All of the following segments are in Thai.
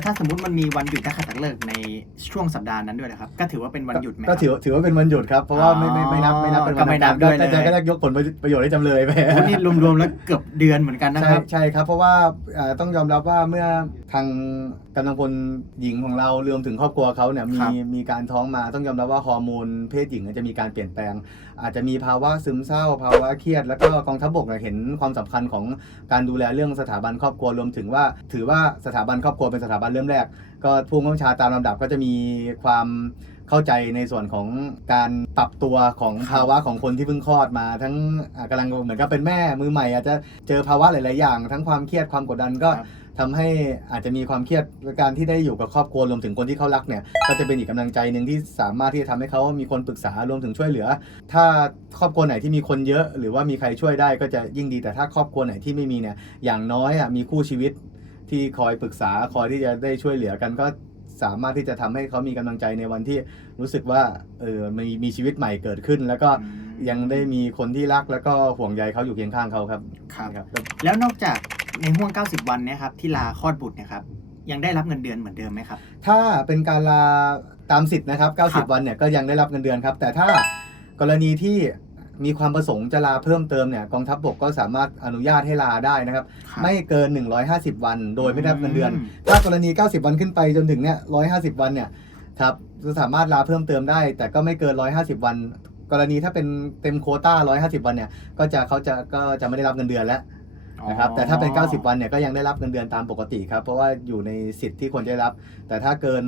แล้วถ้าสมมติมันมีวันหยุดนักขัตฤกษ์ในช่วงสัปดาห์นั้นด้วยนะครับ ก็ถือว่าเป็นวันหยุดไหมก็ถือถือว่าเป็นวันหยุดครับเพราะว่าไม่ไม่ไม่นับไม่นับเป็นวันก็ไม่นับทำการด้วยก็เลยจะก็จะยกผลประโยชน์ให้จำเลยไป โอ้นี่รวมๆแล้วเกือบเดือนเหมือนกันนะใช่ครับ ใช่ครับ เพราะว่าเอ่อต้องยอมรับว่าเมื่อทางกำลังพลหญิงของเรารวมถึงครอบครัวเขาเนี่ยมีครับมีการท้องมาต้องยอมรับว่าฮอร์โมนเพศหญิงจะมีการเปลี่ยนแปลง อาจจะมีภาวะซึมเศร้า ภาวะเครียด แล้วก็กองทัพบกเนี่ยเห็นความสำคัญของการดูแลเรื่องสถาบันครอบครัวรวมถึงว่า ถือว่าสถาบันครอบครัวเป็นสถาบันเริ่มแรก ก็ผู้บังคับบัญชาตามลำดับก็จะมีความเข้าใจในส่วนของการปรับตัวของครับภาวะของคนที่เพิ่งคลอดมา ทั้งอ่ากำลังเหมือนกับเป็นแม่มือใหม่อาจจะเจอภาวะหลาย ๆ อย่าง ทั้งความเครียดความกดดันก็ ครับ ทำให้อาจจะมีความเครียดการที่ได้อยู่กับครอบครัวรวมถึงคนที่เขารักเนี่ยก็จะเป็นอีกกำลังใจหนึ่งที่สามารถที่จะทำให้เขามีคนปรึกษารวมถึงช่วยเหลือ ถ้าครอบครัวไหนที่มีคนเยอะ หรือว่ามีใครช่วยได้ก็จะยิ่งดีแต่ถ้าครอบครัวไหนที่ไม่มีเนี่ยอย่างน้อยอะมีคู่ชีวิตที่คอยปรึกษาคอยที่จะได้ช่วยเหลือกันก็สามารถที่จะทำให้เขามีกำลังใจในวันที่รู้สึกว่าเออมีมีชีวิตใหม่เกิดขึ้น แล้วก็ยังได้มีคนที่รักแล้วก็ห่วงใยเขาอยู่เคียงข้างเขาครับครับครับแล้วนอกจาก ในห่วง 90 วันเนี่ยครับที่ลาคลอดบุตรเนะครับยังได้รับเงินเดือนเหมือนเดิมไหมครับ ถ้าเป็นการลาตามสิทธิ์นะครับ ครับ 90 วันเนี่ยก็ยังได้รับเงินเดือนครับ แต่ถ้ากรณีที่มีความประสงค์จะลาเพิ่มเติมเนี่ยกองทัพบกก็สามารถอนุญาตให้ลาได้นะครับ ครับไม่เกิน 150 วัน โดยไม่ได้รับเงินเดือนอืมถ้ากรณี 90 วันขึ้นไปจนถึงเนี่ย150 วันเนี่ยครับจะสามารถลาเพิ่มเติมได้ แต่ก็ไม่เกิน 150 วัน กรณีถ้าเป็นเต็มโควต้า150 วันเนี่ยก็จะเขาจะก็จะไม่ได้รับเงินเดือนแล้ว นะครับแต่ถ้าเป็น 90 วันเนี่ยก็ยังได้รับเงินเดือนตามปกติครับ เพราะว่าอยู่ในสิทธิ์ที่ควรจะได้รับ แต่ถ้าเกิน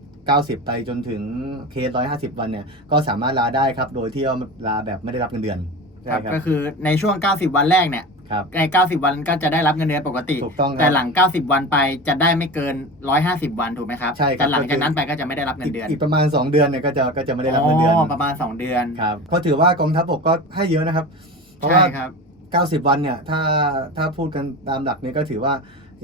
90 ไปจนถึงเคส150 วันเนี่ยก็สามารถลาได้ครับ โดยที่เอาลาแบบไม่ได้รับเงินเดือนคใช่รับครับ ก็คือในช่วง 90 วันแรกเนี่ยครับใน 90 วันก็จะได้รับเงินเดือนปกติ ถูกต้องครับแต่หลัง 90 วันไปจะได้ไม่เกิน 150 วันถูกไหมครับใช่ครับ แต่หลังจากนั้นไปก็จะไม่ได้รับเงิอีนกเดือน อีกประมาณ 2 เดือนเนี่ยก็จะก็จะไม่ได้รับเงินเดือนประมาณ 2 เดือนครับก็ถือว่ากองทัพบกก็ให้เยอะนะครับ เพราะใช่ว่าครับ 90 วันเนี่ยถ้าถ้าพูดกันตามหลักเนี่ยก็ถือว่า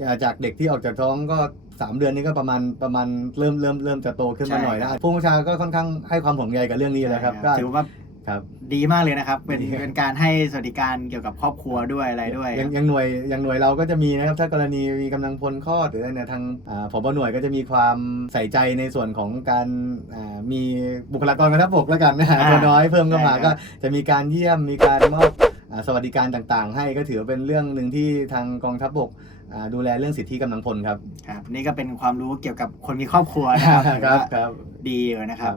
อ่าจากเด็กที่ออกจากท้องก็ 3 เดือนนี้ก็ประมาณประมาณเริ่มเริ่มเริ่มจะโตขึ้นมาใช่หน่อยครันะบผู้บัญชาก็ค่อนข้างให้ความห่วงใยกับเรื่องนี้อยู่แล้วครับก็ถือว่าครับดีมากเลยนะครับ เป็นดีครับเป็นการให้สวัสดิการเกี่ยวกับครอบครัวด้วยอะไรด้วยอย่างอย่างหน่วยอย่างหน่วยเราก็จะมีนะครับ ถ้ากรณีมีกำลังพลคลอดหรืออะไรเนี่ยทางอ่าผบหน่วยก็จะมีความใส่ใจในส่วนของการอ่ามีบุคลากรกองทัพบกแล้วกันนะฮะอ่าตัวน้อยเพิ่มเข้ามาใช่ครัก็บจะมีการเยี่ยมมีการมอบอ่า สวัสดิการต่างๆ ให้ก็ถือว่าเป็นเรื่องหนึ่งที่ทางกองทัพบกอ่าดูแลเรื่องสิทธิกำลังพลครับครับนี่ก็เป็นความรู้เกี่ยวกับคนมีครอบครัวนะครับครับครับดีเลยนะครับ